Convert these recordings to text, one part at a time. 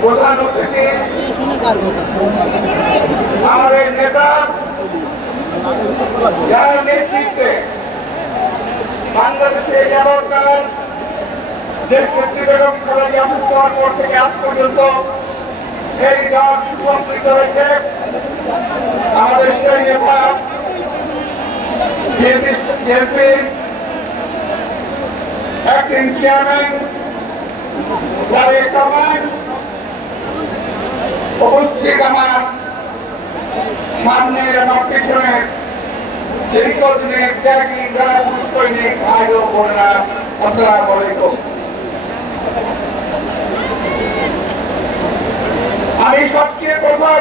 প্রধান অতিথি, আমাদের নেতা, যার নেতৃত্বে বাংলাদেশে যাবৎকাল দেশ বেগম খালেদা অসুস্থ হওয়ার পর থেকে আজ পর্যন্ত এই দল সুসংগঠিত হয়েছে। আমাদের সেই নেতা, বিএনপি অ্যাক্টিং চেয়ারম্যান তারেক রহমান উপস্থিত আমার সামনের আমার পেছনে আমি সবচেয়ে প্রথম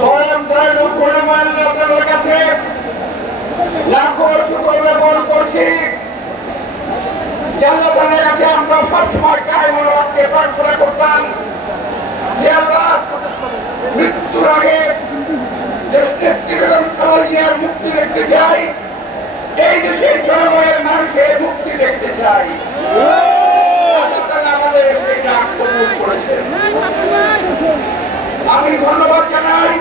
পরম দয়ালু গুণমান লোকের কাছে লাখো শুকর জ্ঞাপন করছি যে আল্লাহ তাআলার কাছে আমরা সবসময় কায় মনোভাবকে প্রার্থনা করতাম যে আল্লাহ আমি ধন্যবাদ জানাই।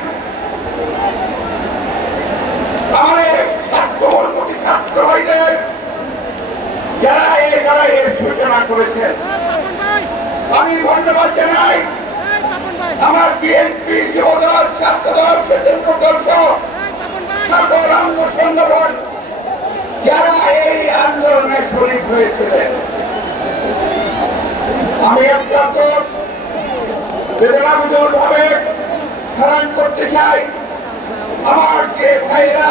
আমাদের ছাত্র বলমতি ছাত্র ভাইদের, যারা এই লড়াইয়ের সূচনা করেছেন। আমি ধন্যবাদ জানাই। আমার বিএনপি যুবদল, ছাত্রদল স্বতন্ত্র সহ সকল অঙ্গ সংগঠন, যারা এই আন্দোলনে শরীর হয়েছিলেন। আমি অত্যন্ত বেদনাবিদুর ভাবে স্মরণ করতে চাই, আমার যে ভাইরা,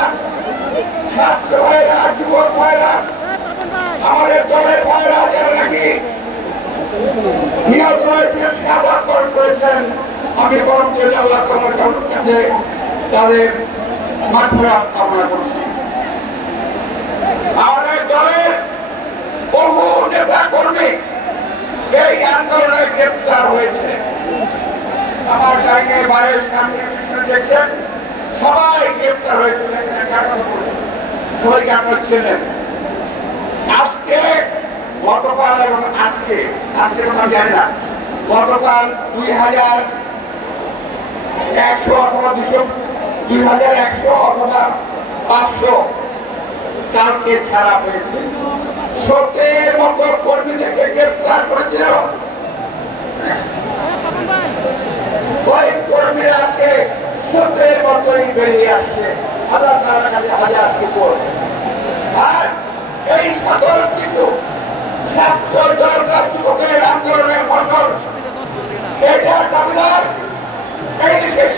ছাত্র ভাইরা, যুবক ভাইরা, আমাদের দলের ভাইরা যারা নাকি নিহত হয়েছে সাদা বরণ করেছেন। আমি বরং যে আল্লাহ তোমার কাছে তাদের মাথা কামনা করছি। আমাদের দলের বহু নেতা কর্মী এই আন্দোলনে গ্রেপ্তার হয়েছে। আমার ডাইনে বাইরের সামনে দেখছেন, সবাই গ্রেপ্তার হয়েছে। দেখেন একটা কথা বলি। সবাইকে আপনার চেনেন। আজকে গতকাল এবং আজকে আজকে কথা জানি না। গতকাল দুই হাজার একশো অথবা দুশো, দুই হাজার একশো অথবা পাঁচশো কালকে ছাড়া হয়েছে। সত্যের মতো কর্মীদেরকে গ্রেপ্তার করেছিল। ওই কর্মীরা আজকে সত্যের মতোই বেরিয়ে আসছে। আল্লাহ তাআলার কাছে হাজার শুকর। আর এই সকল কিছু ছাত্র জনতা যুবকের আন্দোলনের ফসল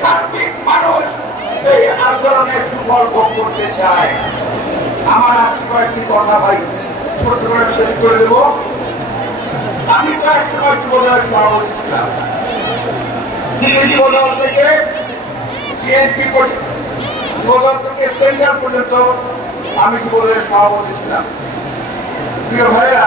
সার্বিক মানুষ এই আন্দোলনের সুফল ভোগ করতে চায় আমার আজকে কয়েকটি কথা ভাই ছোট শেষ করে দেব আমি কয়েক সময় যুবদলের সভাপতি ছিলাম। সিলেট যুবদল থেকে বিএনপি যুবদল থেকে সেন্টার পর্যন্ত আমি যুবদলের সভাপতি ছিলাম প্রিয় ভাইরা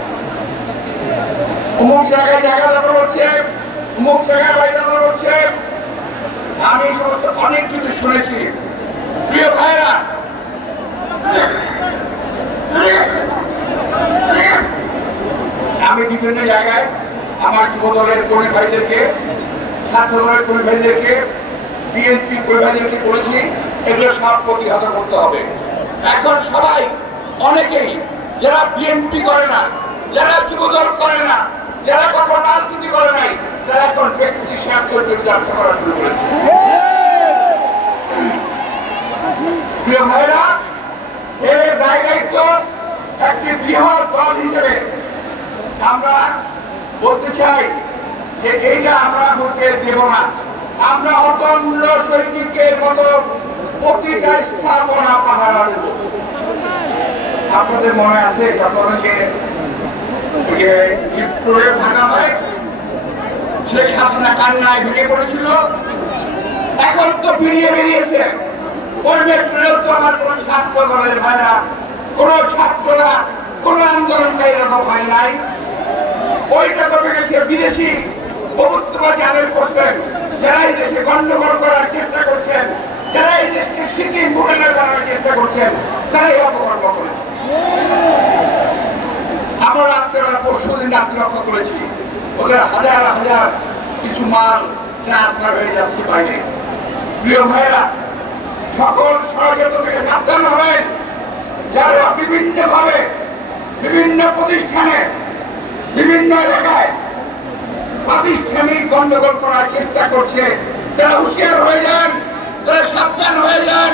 অমুক জায়গায় জায়গা দখল হচ্ছে অমুক জায়গায় বাড়ি দখল হচ্ছে আমি সমস্ত অনেক কিছু শুনেছি। প্রিয় ভাইরা আমি বিভিন্ন জায়গায় আমার যুব দলের কর্মী ভাইদেরকে, ছাত্র দলের কর্মী ভাইদেরকে বিএনপি কর্মী ভাইদেরকে বলেছি, এগুলো সব প্রতিহত করতে হবে। এখন সবাই, অনেকেই, যারা বিএনপি করে না, যারা যুব দল করে না যারা কখনো রাজনীতি করে নাই, তারা এখন ব্যক্তি স্বার্থ চরিতার্থ করা শুরু করেছে। প্রিয় ভাইরা এই দায় দায়িত্ব একটি বৃহৎ দল হিসেবে আমরা বলতে চাই যে এইটা আমরা হতে দেব না। আমরা অতন্ত্র সৈনিকের মতো প্রতিটা স্থাপনা পাহারা দেব। আপনাদের মনে আছে যখন বিপ্লবে ভাঙা হয়? শেখ হাসিনা কান্নায় ভেঙে পড়েছিল। এখন তো বেরিয়ে বেরিয়েছে। তো আমার কোনো ছাত্র দলের ভাইরা কোনো ছাত্ররা কোনো আন্দোলনকারীরা তো ভাই নাই। ওইটা তো বিদেশি প্রভুত্ব যাদের করছেন যারা এই দেশে গন্ডগোল করার চেষ্টা করছেন, যারা এই দেশকে সিকিম বুকেনের বানানোর চেষ্টা করছেন, তারাই অপকর্ম করেছে। দিন রাত্রে লক্ষ্য করেছি। ওদের হাজার হাজার কিছু মাল ট্রান্সফার হয়ে যাচ্ছে বাইরে। প্রিয় ভাইয়েরা, সকল ষড়যন্ত্র থেকে সাবধান হবেন। যারা বিভিন্নভাবে, বিভিন্ন প্রতিষ্ঠানে, বিভিন্ন এলাকায় প্রাতিষ্ঠানিক গন্ডগোল করার চেষ্টা করছে, তারা হুঁশিয়ার হয়ে যান, তারা সাবধান হয়ে যান।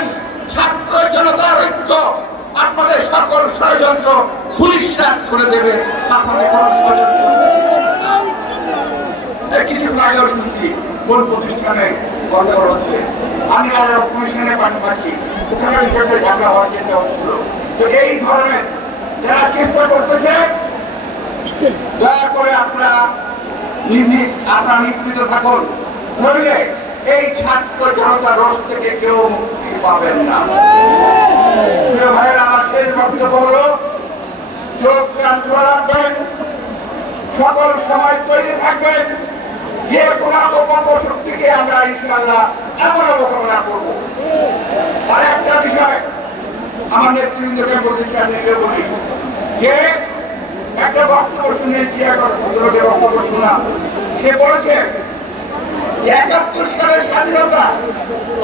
ছাত্র জনতার ঐক্য, আপনাদের সকল ষড়যন্ত্র পুলিশ করে দেবে আপনাদের কোন কিছুক্ষণ আগেও শুনছি, কোন প্রতিষ্ঠানে গন্ডগোল হচ্ছে? আমি আর প্রতিষ্ঠানের পাশে থাকি, ওখানে বিষয়টা ঝামেলা হওয়ার চেষ্টা হচ্ছিল। তো এই ধরনের যারা চেষ্টা করতেছে, দয়া করে আপনারা আপনারা নিবৃত থাকুন। নইলে এই ছাত্র জনতা রোষ থেকে কেউ মুক্তি পাবেন না। প্রিয় ভাইয়ের, আমার শেষ বক্তব্য হলো চোখ, কান রাখবেন। সকল সময় তৈরি থাকবেন। যে কোনো অপকল্প শক্তিকে আমরা ইনশাআল্লাহ এমন মোকাবেলা করব। আর একটা বিষয় আমার নেতৃবৃন্দকে বলতে চাই বলি। যে একটা বক্তব্য শুনেছি এখন ভদ্রলোকের বক্তব্য শুনলাম। সে বলেছে, একাত্তর সালের স্বাধীনতা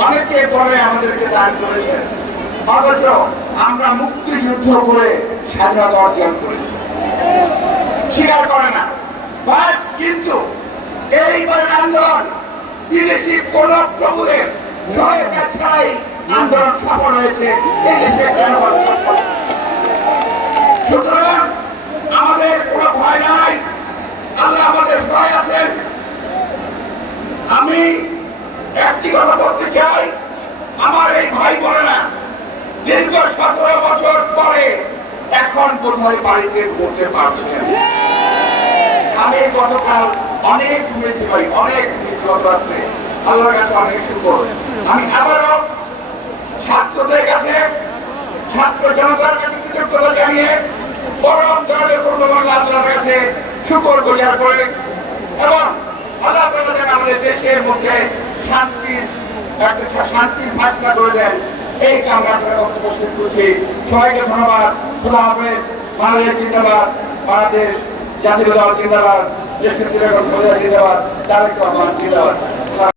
অনেকে বলে আমাদেরকে দান করেছেন আমরা মুক্তিযুদ্ধ করে স্বাধীনতা অর্জন করেছি। স্বীকার করে না। কিন্তু এইবার আন্দোলন বিদেশি কোন প্রভুদের সহায়তা ছাড়াই আন্দোলন সফল হয়েছে সুতরাং আমাদের কোনো ভয় নাই। আল্লাহ আমাদের সহায় আছেন। আমি একটি কথা বলতে চাই। আমার এই ভয় ভাই বোনেরা দীর্ঘ সতেরো বছর পরে এখন বোধহয় বাড়িতে বলতে পারছেন আমি গতকাল অনেক ঘুমেছি ভাই, অনেক ঘুমেছি গত রাত্রে। আল্লাহর কাছে অনেক শুকর। আমি আবারও ছাত্রদের কাছে, ছাত্র জনতার কাছে কৃতজ্ঞতা জানিয়ে পরম দলের পূর্ণমান আল্লাহর কাছে শুকর গুজার করে এবং আল্লাহ তাআলা যেন আমাদের দেশের মধ্যে শান্তির একটা শান্তির ফাসলা করে দেন। এই করে বক্তব্য শেষ করছি। সবাইকে ধন্যবাদ। খোলা হবে বাংলাদেশ জিন্দাবাদ। বাংলাদেশ জাতীয় দল জিন্দাবাদ দেশকে খালেদা জিন্দাবাদ। তারেক রহমান জিন্দাবাদ।